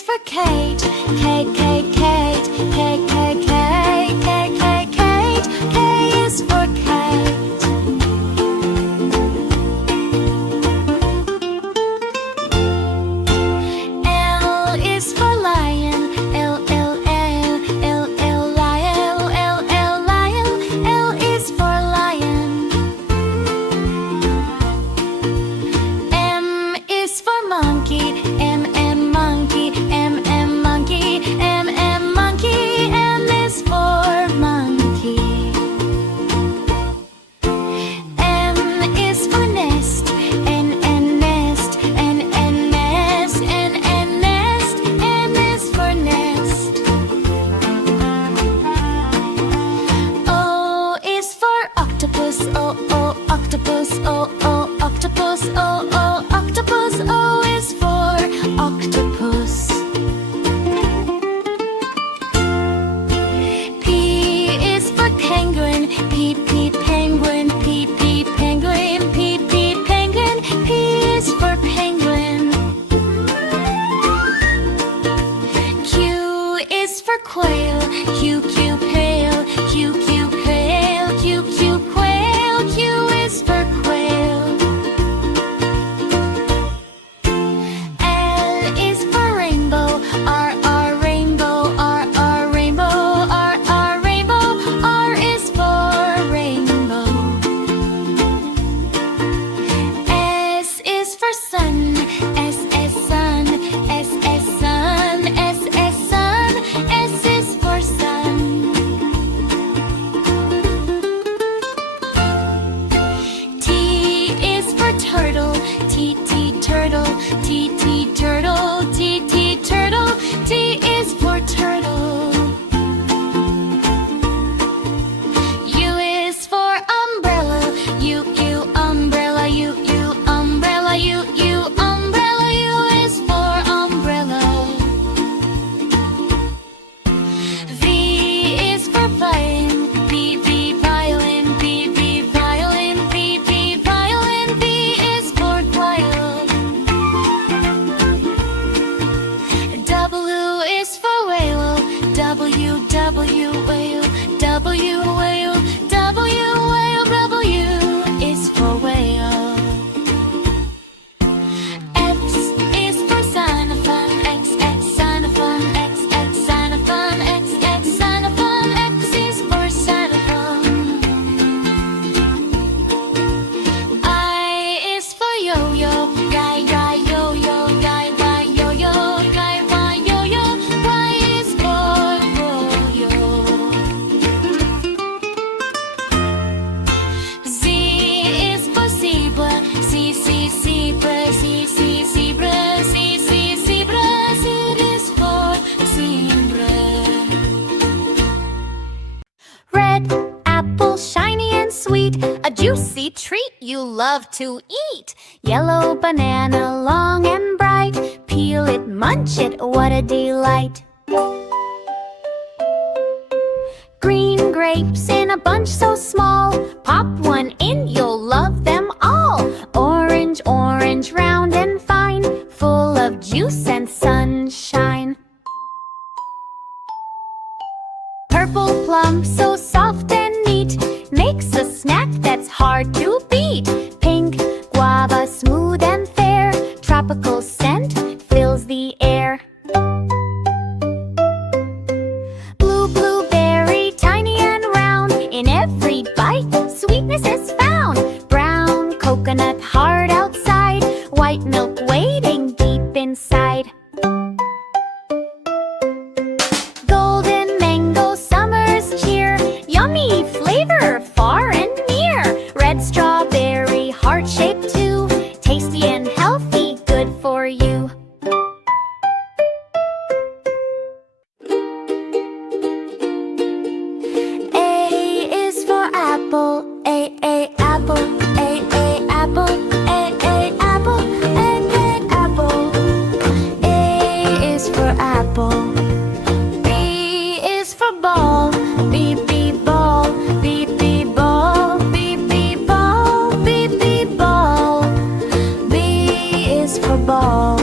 is for Kate. Kate, Kate, Kate. Kate, Kate, Kate. Kate, Kate, Kate. K is for Kate. L is for lion. L, L, L. L, L, lion. L, L, lion. L is for lion. M is for monkey. M, M, monkey. M, M, monkey. M, M, monkey. M is for monkey. N is for nest. N, N, nest. N, N, nest. N, N, nest. N is for nest. O is for octopus. O, O, octopus. O, O, octopus. O, O, octopus. O is for octopus. P is for penguin. P, P, penguin. P, P, penguin. P, P, penguin. P is for penguin. Q is for quail. Q, Q, quail. Q, Q, quail. Q, Q, quail. Q is for quail. L is for rainbow. R, R, rainbow. R, R, rainbow. R, R, rainbow. R is for rainbow. S is for sun. S, S, sun. S, S, sun. S, S, sun. S is for sun. T is for turtle. T, T, turtle. T, T, turtle. T, T, turtle. T is for turtle. U is for umbrella. U, U, umbrella. U, U, umbrella. U, U, umbrella. U is for umbrella. V is for violin. V, V, violin. V, V, violin. V, V, violin. V is for violin. W is for whale. W, W, whale. W, whale. W, whale. W is for whale. X is for xylophone. X, X, xylophone. X, X, xylophone. X, X, xylophone. X is for xylophone. I is for yo-yo. Y, Y, yo-yo. Y, Y, yo-yo. Y, Y, yo-yo. Y is for yo-yo. Z is for zebra. Z, Z, zebra. Z, Z, zebra. Z, Z, zebra. Z is for zebra. Red apple, shiny and sweet, a juicy treat you love to eat. Yellow banana, long and bright, peel it, munch it, what a delight. Green grapes in a bunch so small, pop one in, you'll love them all. Orange, orange, round and fine, full of juice and sunshine. Purple plum, so soft and neat, makes a snack that's hard to beat. Pink guava, smooth and fair, tropical scent fills the air. Blue blueberry, tiny and round, in every bite sweetness is found. Brown coconut, hard outside, white milk waiting deep inside. Golden mango, summer's cheer, yummy flavor far and near. Red strawberry, heart-shaped too, tasty and healthy, good for you. A is for apple. A, apple. A, apple. A, apple. A, apple. A is for apple. B is for ball. B, ball. B, ball. B, ball. B, ball. B is for ball.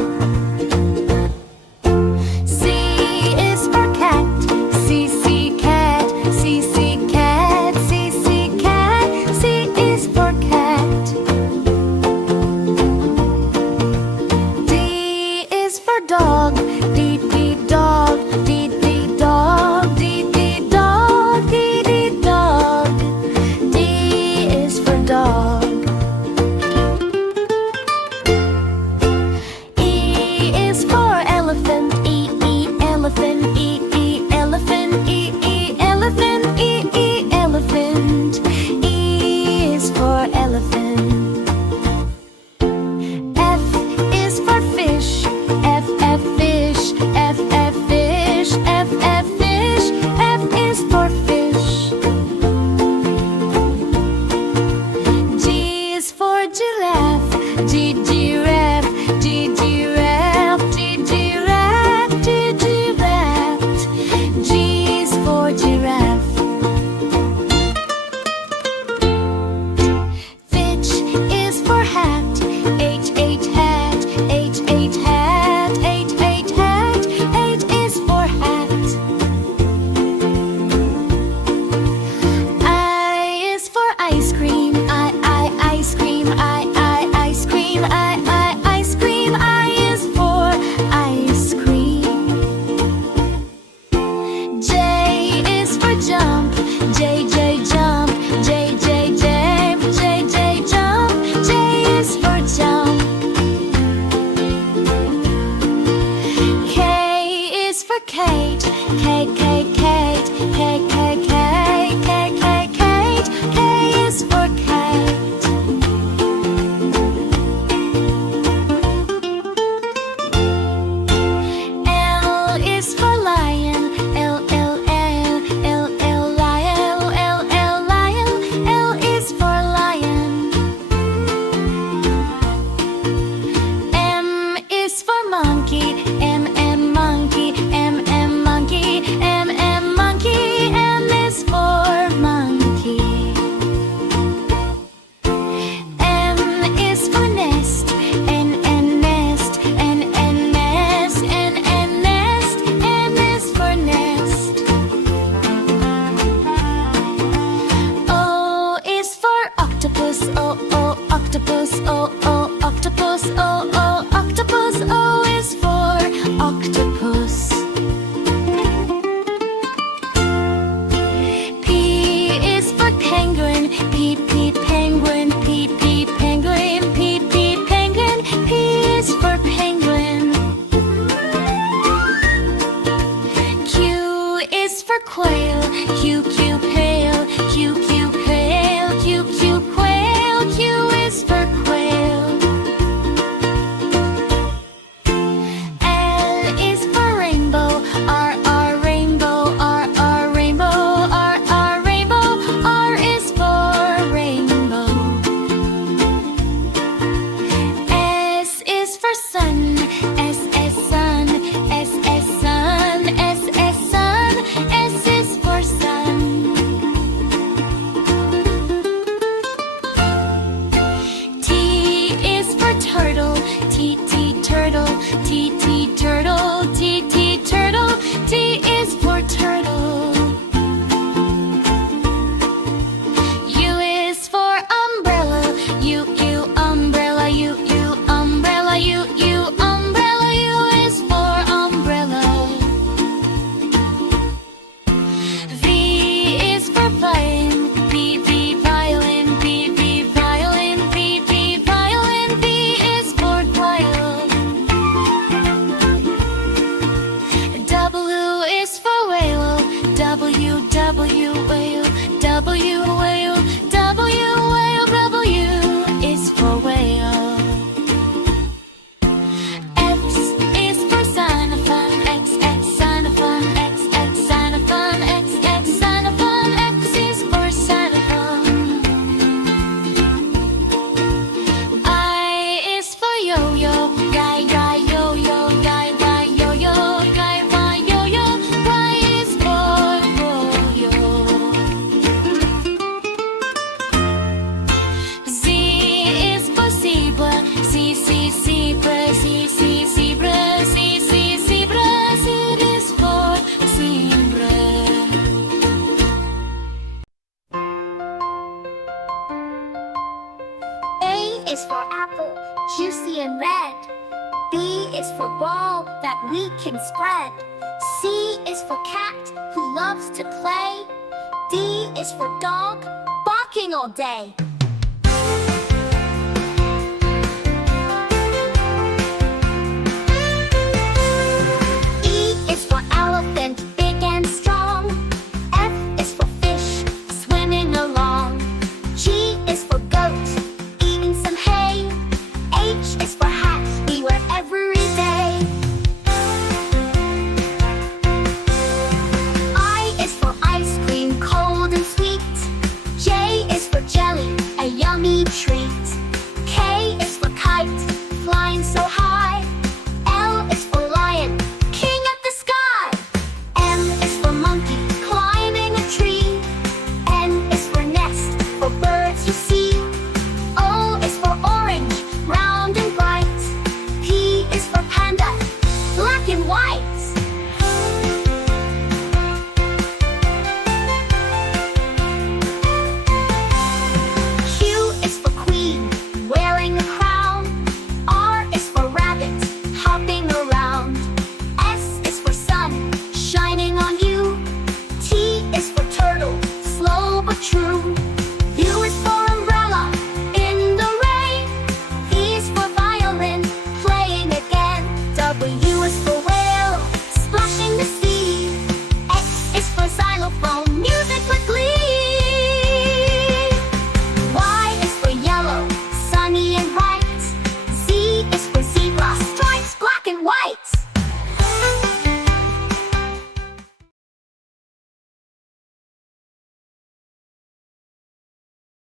Kate, Kate, Kate, Kate, Kate, Kate, Kate, Kate, Kate, Kate. K is for Kate. L is for lion. L, L, L, L, L, lion. L, L, lion. L is for lion. M is for monkey. M, M, monkey. M, M, monkey. M, M, monkey. M is for monkey. N is for nest. N, N, nest. N, N, nest. N, N, nest. N is for nest. O is for octopus. O, O, octopus. O, O, octopus. O, O, octopus. O is for octopus. P is for penguin. P, P, penguin. P, P, penguin. P, P, penguin. P is for penguin. Q is for quail. Q, Q, quail. Q, Q, quail. Q, Q, quail. Q is for quail. L is for rainbow. R, R, rainbow. R, R, rainbow. R, R, rainbow. R is for rainbow. S is for sun. S, S, sun. S, S, sun. S, S, sun. S is for sun. T is for turtle. T, T, turtle. T, T, turtle. T, T, turtle. T is for turtle. U is for umbrella. U, U, umbrella. U, U, umbrella. U, U, umbrella. U is for umbrella. V is for violin. V, V, violin. V, V, violin. V, V, violin. V is for violin. W is for whale. W, W, whale. W, whale. W, whale. W is for whale. X is for xylophone. X, X, xylophone. X, X, xylophone. X, X, xylophone. X is for xylophone. I is for yo-yo. Y, Y, yo-yo. Y, Y, yo-yo. Y, Y, yo-yo. Y is for yo-yo. Z is for zebra. Z, Z, zebra. Z, Z, zebra. Z, Z, zebra. Z is for zebra. A is for apple, juicy and red. B is for ball that we can spread. C is for cat who loves to play. D is for dog, barking all day.